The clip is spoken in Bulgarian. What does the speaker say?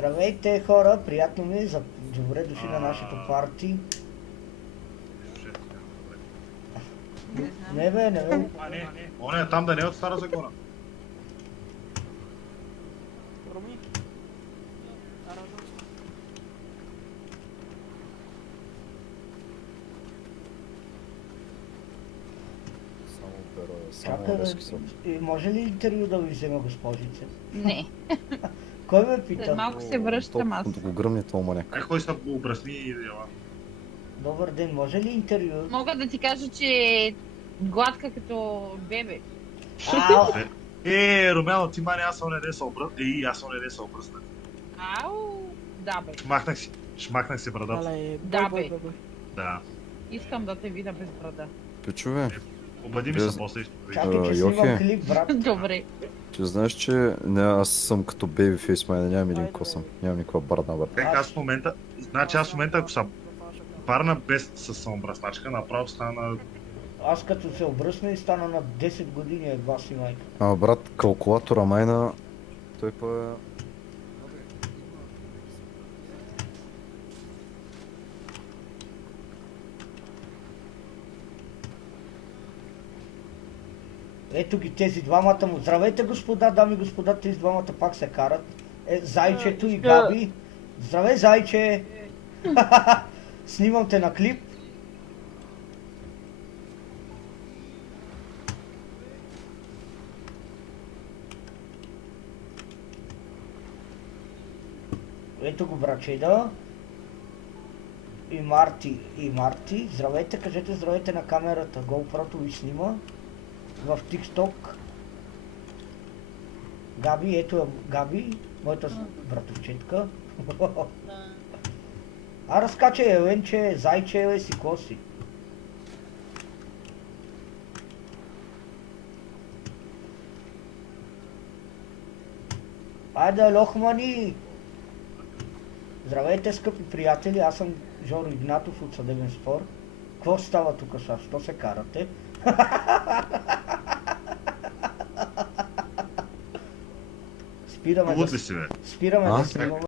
Здравейте хора, приятно ми е, добре дошли на нашето парти. Не бе, не бе. Он е там да не е от Стара Загора. Чакай, може ли интервю да ви взема, госпожице? Не. Кой ме След пита? малко се връщам аз. Да го гръмне това маняк. Кой са обръсни и дела? Добър ден, може ли интервю? Мога да ти кажа, че е гладка като бебе. Ау! Румяно, ти мани, аз не са обръсна. Аз не са обръсна. Ау! Да, бе. Шмахнах си брадата. Да, бе. Да. Искам да те видя без брада. Пичове, Обади ми се после. Чакай, че Йохи. снимам клип, брат. Добре. ти знаеш, че не, аз съм като бейби фейс, май нямам един косъм. Нямам никаква барна, брат. Как аз в момента, ако съм парна без със самобръсначка, направо стана... Аз като се обръсна и стана на 10 години, едва си майка. Ама брат, калкулатора майна, той па... Ето ги тези двамата му. Здравейте, господа, дами и господа, тези двамата пак се карат. Зайчето и Габи. Здравей, зайче! Снимам те на клип. Ето го брачеда. И Марти. Здравейте, кажете здравейте на камерата. GoPro-то ви снима. В TikTok. Габи, ето е Габи, моята братовчетка. А разкачай, Еленче, зайче, еле си, коси. Айде, лохмани! Здравейте, скъпи приятели, аз съм Жоро Игнатов от Съдебен спор. Какво става тук сега? Що се карате? Спираме Лут да, ли си, бе? спираме да снимаме.